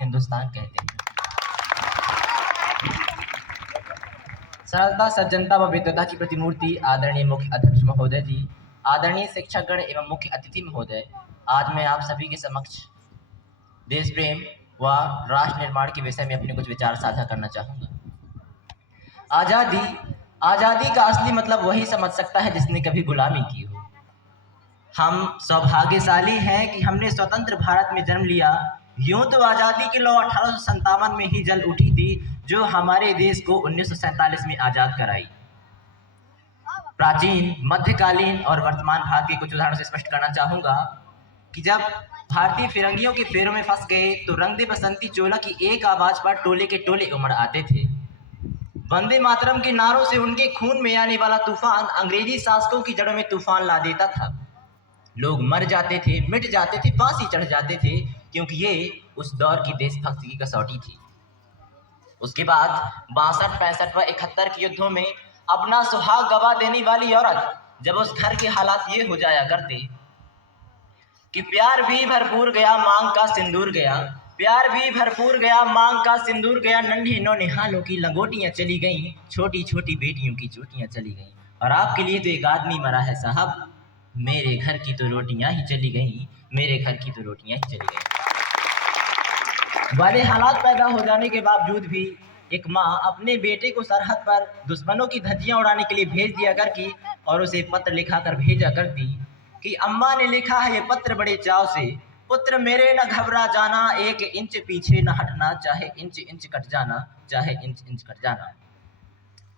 हिंदुस्तान कहते हैं। सरलता, सज्जनता व विद्वता की प्रतिमूर्ति आदरणीय मुख्य अध्यक्ष महोदय जी, आदरणीय शिक्षकगण एवं मुख्य अतिथि महोदय, आज मैं आप सभी के समक्ष देश प्रेम व राष्ट्र निर्माण के विषय में अपने कुछ विचार साझा करना चाहूँगा। आज़ादी का असली मतलब वही समझ सकता है जिसने कभी गुलामी की हो। हम सौभाग्यशाली हैं कि हमने स्वतंत्र भारत में जन्म लिया। यूं तो आज़ादी की लौ 1857 में ही जल उठी थी, जो हमारे देश को 1947 में आज़ाद कराई। प्राचीन, मध्यकालीन और वर्तमान भारत के कुछ उदाहरणों से स्पष्ट करना चाहूँगा कि जब भारतीय फिरंगियों के फेरों में फंस गए तो रंग दे बसंती चोला की एक आवाज़ पर टोले के टोले उमड़ आते थे। वंदे मातरम के नारों से उनके खून में आने वाला तूफान अंग्रेजी शासकों की जड़ों में तूफान ला देता था। लोग मर जाते थे, मिट जाते थे, फांसी चढ़ जाते थे, क्योंकि ये उस दौर की देशभक्ति की कसौटी थी। उसके बाद 62, 65 व 71 के युद्धों में अपना सुहाग गवा देने वाली औरत जब उस घर के हालात ये हो जाया करते कि प्यार भी भरपूर गया, मांग का सिंदूर गया, प्यार भी भरपूर गया, मांग का सिंदूर गया, नन्हे नौनिहालों की लंगोटियां चली गईं, छोटी छोटी बेटियों की चोटियां चली गईं, और आपके लिए तो एक आदमी मरा है साहब, मेरे घर की तो रोटियां ही चली गईं, मेरे घर की तो रोटियां ही चली गईं। वाले हालात पैदा हो जाने के बावजूद भी एक माँ अपने बेटे को सरहद पर दुश्मनों की धज्जियां उड़ाने के लिए भेज दिया करती और उसे पत्र लिखा कर भेजा करती कि अम्मा ने लिखा है ये पत्र बड़े चाव से, पुत्र मेरे न घबरा जाना, 1 इंच पीछे न हटना, चाहे इंच इंच कट जाना, चाहे इंच इंच कट जाना।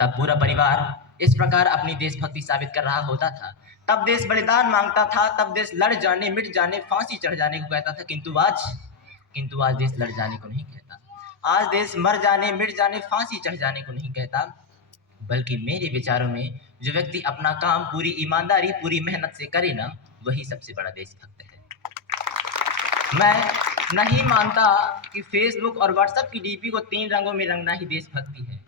तब पूरा परिवार इस प्रकार अपनी देशभक्ति साबित कर रहा होता था। तब देश बलिदान मांगता था, तब देश लड़ जाने, मिट जाने, फांसी चढ़ जाने को कहता था, किंतु आज देश लड़ जाने को नहीं कहता। आज देश मर जाने, मिट जाने, फांसी चढ़ जाने को नहीं कहता, बल्कि मेरे विचारों में जो व्यक्ति अपना काम पूरी ईमानदारी, पूरी मेहनत से करे ना, वही सबसे बड़ा देशभक्त है। मैं नहीं मानता कि फेसबुक और व्हाट्सएप की डीपी को 3 रंगों में रंगना ही देशभक्ति है,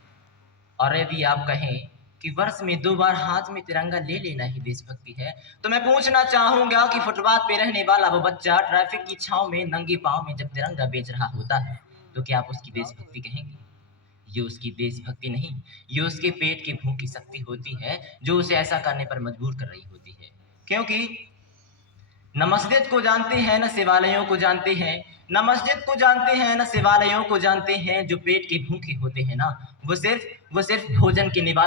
और यदि आप कहें कि वर्ष में 2 बार हाथ में तिरंगा ले लेना ही देशभक्ति है, तो मैं पूछना चाहूंगा कि फुटपाथ पे रहने वाला वो बच्चा ट्रैफिक की छांव में नंगे पांव में जब तिरंगा बेच रहा होता है, तो क्या आप उसकी देशभक्ति कहेंगे? ये उसकी देशभक्ति नहीं, ये उसके पेट की भूख की शक्ति होती है जो उसे ऐसा करने पर मजबूर कर रही होती है। क्योंकि न मस्जिद को जानते हैं, न शिवालयों को जानते हैं, न मस्जिद को जानते हैं, न शिवालयों को जानते हैं, जो पेट के भूखे होते हैं ना, वो सिर्फ भोजन के निवाले